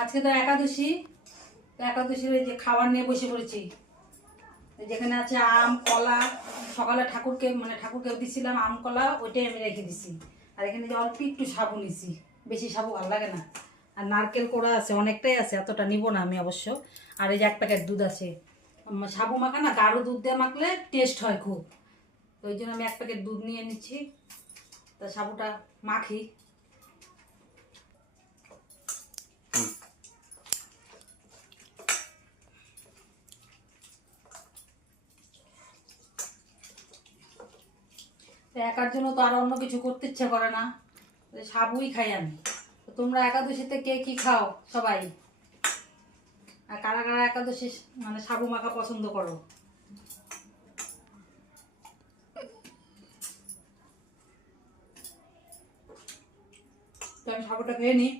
আজকে তো একাদশী, তো একাদশীর ওই যে খাবার নিয়ে বসে পড়েছি। যেখানে আছে আম কলা, সকালে ঠাকুরকে দিছিলাম আম কলা, ওইটাই আমি রেখে দিছি। আর এখানে যে অল্প একটু সাবু নিছি, বেশি সাবু ভালো লাগে না। আর নারকেল কোড়া আছে, অনেকটাই আছে, এতটা নিব না আমি অবশ্য। আর এই যে 1 প্যাকেট দুধ আছে। সাবু মাখা না গাঢ় দুধ দিয়ে মাখলে টেস্ট হয় খুব, তো ওই জন্য আমি 1 প্যাকেট দুধ নিয়ে নিচ্ছি। তা সাবুটা মাখি। একার জন্য তো আর অন্য কিছু করতে ইচ্ছে করে না, সাবুই খাই আমি। তো তোমরা একাদশীতে কে কি খাও সবাই, আর কারা কারা একাদশী সাবু মাখা পছন্দ করো? তো আমি সাবুটা খেয়ে নিই।